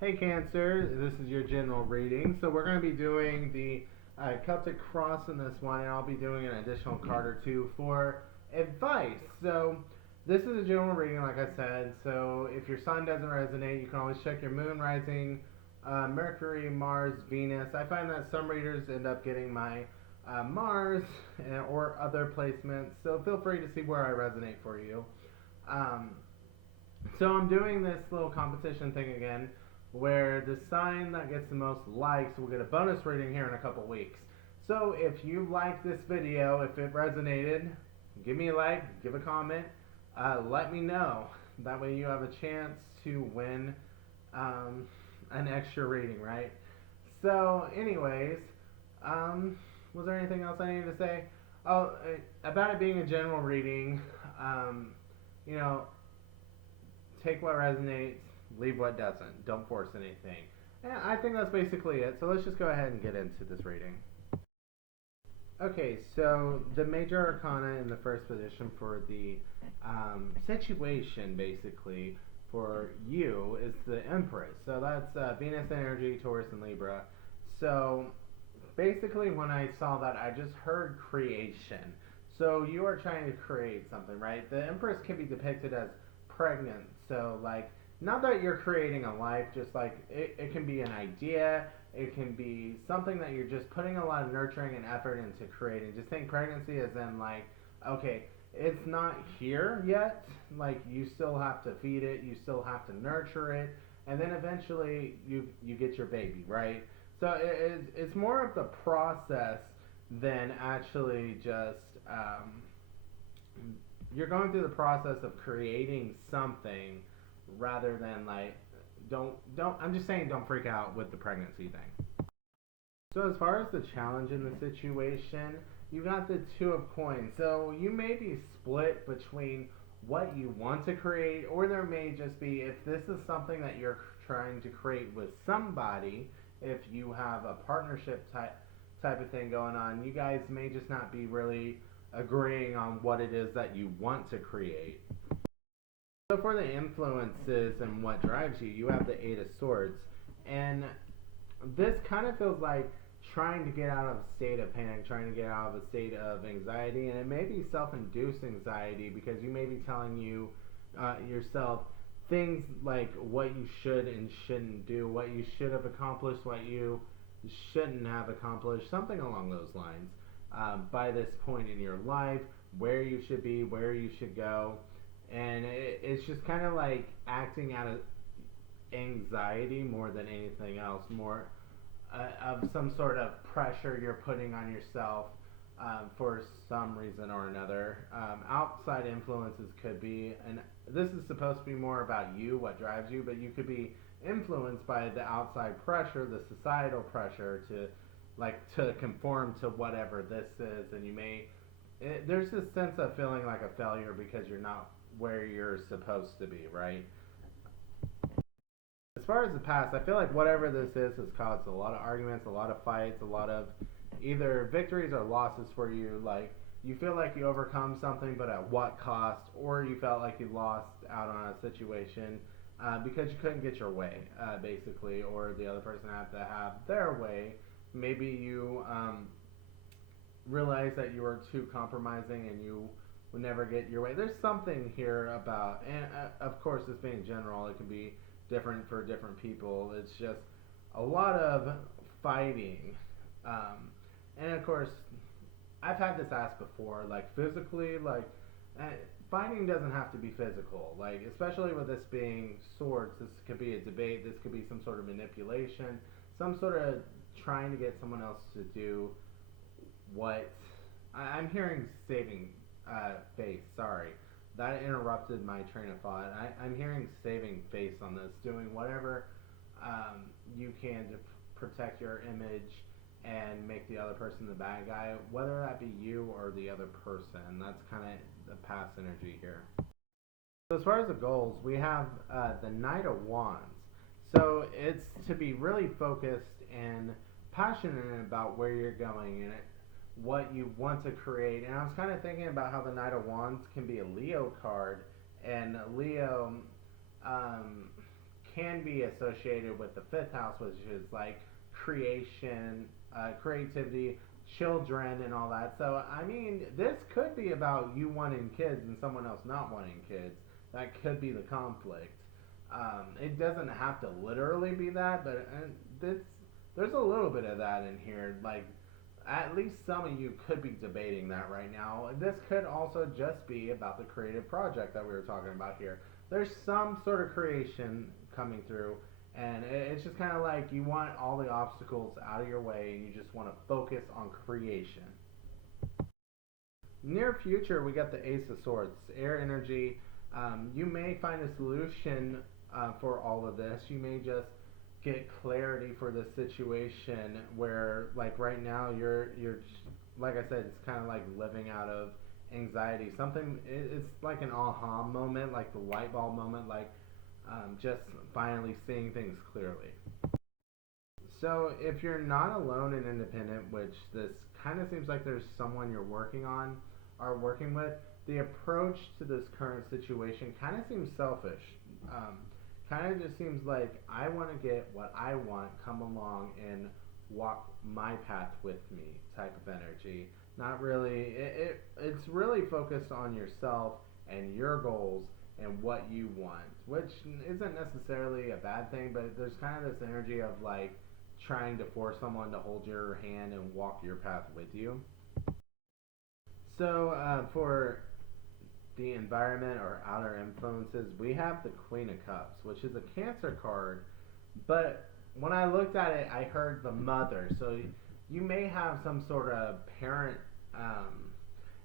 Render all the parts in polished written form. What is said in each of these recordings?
Hey Cancer, this is your general reading. So we're going to be doing the Celtic Cross in this one, and I'll be doing an additional card or two for advice. So this is a general reading, like I said. So if your sun doesn't resonate, you can always check your moon, rising, Mercury, Mars, Venus. I find that some readers end up getting my Mars or other placements. So feel free to see where I resonate for you. Um, so I'm doing this little competition thing again, where the sign that gets the most likes will get a bonus reading here in a couple weeks. So if you like this video, if it resonated, give me a like, give a comment, let me know. That way you have a chance to win an extra reading, right? So, anyways, was there anything else I needed to say? Oh, about it being a general reading, um, you know, take what resonates, leave what doesn't. Don't force anything. And I think that's basically it. So let's just go ahead and get into this reading. Okay, so the major arcana in the first position for the situation, basically, for you is the Empress. So that's Venus energy, Taurus, and Libra. So basically, when I saw that, I just heard creation. So you are trying to create something, right? The Empress can be depicted as pregnant. So, like, not that you're creating a life, just like it can be an idea, it can be something that you're just putting a lot of nurturing and effort into creating. Just think pregnancy as in, like, okay, it's not here yet, like, you still have to feed it, you still have to nurture it, and then eventually you get your baby, right? So it's more of the process than actually just you're going through the process of creating something rather than, like, don't I'm just saying, don't freak out with the pregnancy thing. So as far as the challenge in the situation, you got the Two of Coins. So you may be split between what you want to create, or there may just be, if this is something that you're trying to create with somebody, if you have a partnership type of thing going on, you guys may just not be really agreeing on what it is that you want to create. So for the influences and what drives you, you have the Eight of Swords, and this kind of feels like trying to get out of a state of panic, trying to get out of a state of anxiety, and it may be self-induced anxiety because you may be telling yourself things like what you should and shouldn't do, what you should have accomplished, what you shouldn't have accomplished, something along those lines. By this point in your life, where you should be, where you should go, and it's just kind of like acting out of anxiety more than anything else, more of some sort of pressure you're putting on yourself for some reason or another. Outside influences could be, and this is supposed to be more about you, what drives you, but you could be influenced by the outside pressure, the societal pressure to conform to whatever this is, and there's this sense of feeling like a failure because you're not where you're supposed to be, right? As far as the past, I feel like whatever this is has caused a lot of arguments, a lot of fights, a lot of either victories or losses for you. Like, you feel like you overcome something, but at what cost? Or you felt like you lost out on a situation because you couldn't get your way, basically, or the other person had to have their way. Maybe you realized that you were too compromising and you would never get your way. There's something here about, and of course, this being general, it can be different for different people. It's just a lot of fighting. And of course, I've had this asked before, like, physically, like, fighting doesn't have to be physical. Like, especially with this being swords, this could be a debate, this could be some sort of manipulation, some sort of trying to get someone else to do what I'm hearing saving face. Sorry, that interrupted my train of thought. I'm hearing saving face on this, doing whatever you can to protect your image and make the other person the bad guy, whether that be you or the other person. That's kind of the past energy here. So as far as the goals, we have the Knight of Wands. So it's to be really focused and passionate about where you're going and what you want to create. And I was kind of thinking about how the Knight of Wands can be a Leo card, and Leo can be associated with the fifth house, which is like creation, creativity, children, and all that. So, I mean, this could be about you wanting kids and someone else not wanting kids. That could be the conflict. It doesn't have to literally be that, but there's a little bit of that in here. Like, at least some of you could be debating that right now. This could also just be about the creative project that we were talking about here. There's some sort of creation coming through, and it's just kind of like you want all the obstacles out of your way and you just want to focus on creation. Near future, we got the Ace of Swords, air energy. You may find a solution for all of this. You may just get clarity for the situation where, like right now, you're like I said, it's kind of like living out of anxiety. Something it's like an aha moment, like the light bulb moment, like just finally seeing things clearly. So if you're not alone and independent, which this kind of seems like there's someone you're working on or working with, the approach to this current situation kind of seems selfish. Um, Kind of just seems like I want to get what I want, come along and walk my path with me type of energy. Not really, it's really focused on yourself and your goals and what you want, which isn't necessarily a bad thing, but there's kind of this energy of like trying to force someone to hold your hand and walk your path with you. So for the environment or outer influences, we have the Queen of Cups, which is a Cancer card. But when I looked at it, I heard the mother. So you may have some sort of parent.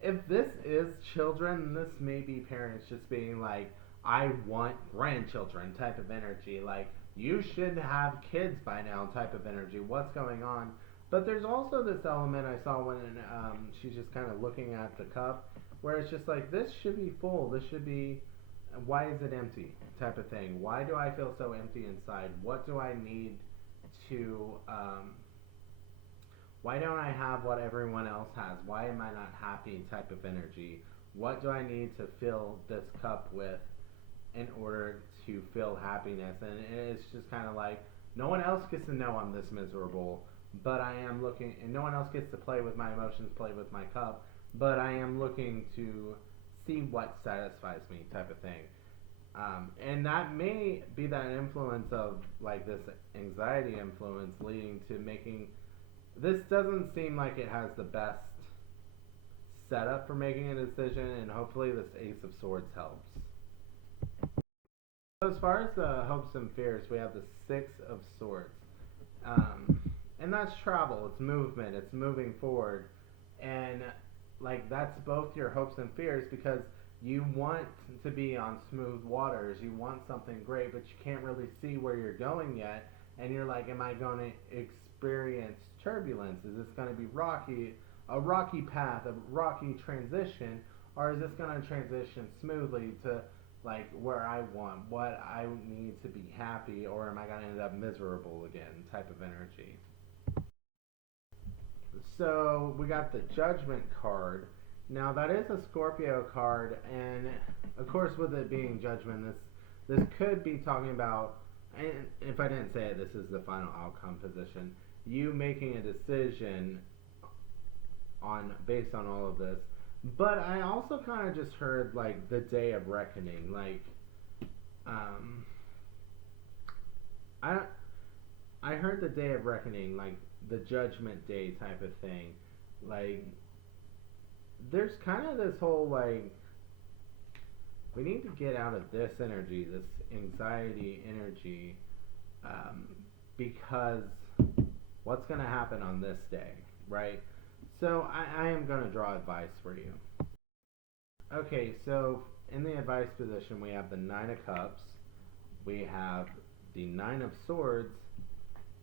If this is children, this may be parents just being like, I want grandchildren type of energy. Like, you should have kids by now type of energy. What's going on? But there's also this element I saw when she's just kind of looking at the cup, where it's just like, this should be full. This should be, why is it empty type of thing. Why do I feel so empty inside? What do I need to, why don't I have what everyone else has? Why am I not happy type of energy? What do I need to fill this cup with in order to feel happiness? And it's just kind of like, no one else gets to know I'm this miserable, but I am looking, and no one else gets to play with my emotions, play with my cup, but I am looking to see what satisfies me type of thing. And that may be that influence of like this anxiety influence leading to making, this doesn't seem like it has the best setup for making a decision, and hopefully this Ace of Swords helps. So as far as the hopes and fears, we have the Six of Swords. And that's travel, it's movement, it's moving forward. And like that's both your hopes and fears, because you want to be on smooth waters, you want something great, but you can't really see where you're going yet. And you're like, am I going to experience turbulence? Is this going to be rocky, a rocky path, a rocky transition, or is this going to transition smoothly to like where I want, what I need to be happy, or am I going to end up miserable again type of energy? So we got the Judgment card. Now that is a Scorpio card, and of course with it being Judgment, this could be talking about, and if I didn't say it, this is the final outcome position. You making a decision on based on all of this. But I also kind of just heard like the Day of Reckoning, like I I heard the Day of Reckoning, like the Judgment Day type of thing. Like there's kind of this whole like, we need to get out of this energy, this anxiety energy, because what's going to happen on this day, right? So I am going to draw advice for you. Okay, so in the advice position, we have the Nine of Cups, we have the Nine of Swords,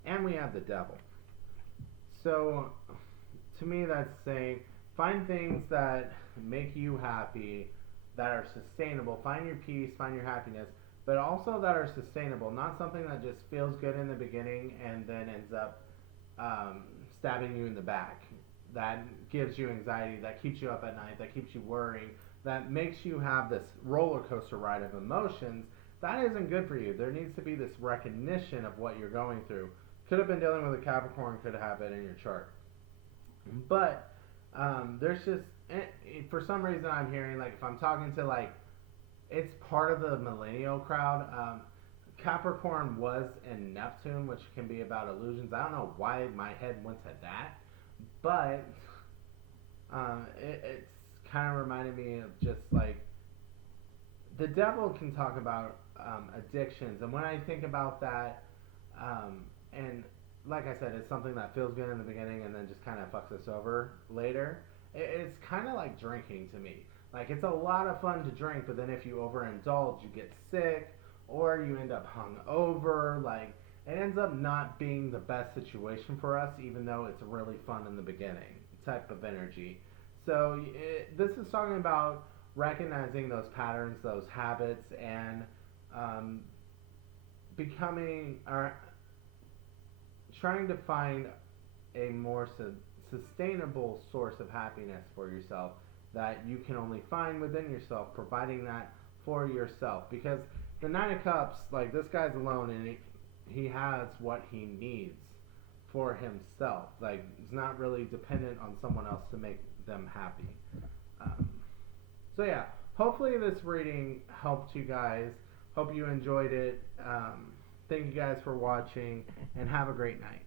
and we have the Devil. So to me, that's saying find things that make you happy, that are sustainable. Find your peace, find your happiness, but also that are sustainable. Not something that just feels good in the beginning and then ends up stabbing you in the back. That gives you anxiety, that keeps you up at night, that keeps you worrying, that makes you have this roller coaster ride of emotions that isn't good for you. There needs to be this recognition of what you're going through. Could have been dealing with a Capricorn, could have it in your chart. But there's just, for some reason, I'm hearing, like, if I'm talking to, like, it's part of the millennial crowd. Capricorn was in Neptune, which can be about illusions. I don't know why my head went to that, but it's kind of reminded me of just like the devil can talk about addictions, and when I think about that, and like I said, it's something that feels good in the beginning and then just kind of fucks us over later. It's kind of like drinking to me. Like, it's a lot of fun to drink, but then if you overindulge, you get sick, or you end up hungover. Like, it ends up not being the best situation for us, even though it's really fun in the beginning type of energy. So this is talking about recognizing those patterns, those habits, and becoming or trying to find a more sustainable source of happiness for yourself that you can only find within yourself, providing that for yourself. Because the Nine of Cups, like, this guy's alone, and he has what he needs for himself. Like, he's not really dependent on someone else to make them happy. So yeah, hopefully this reading helped you guys. Hope you enjoyed it. Thank you guys for watching, and have a great night.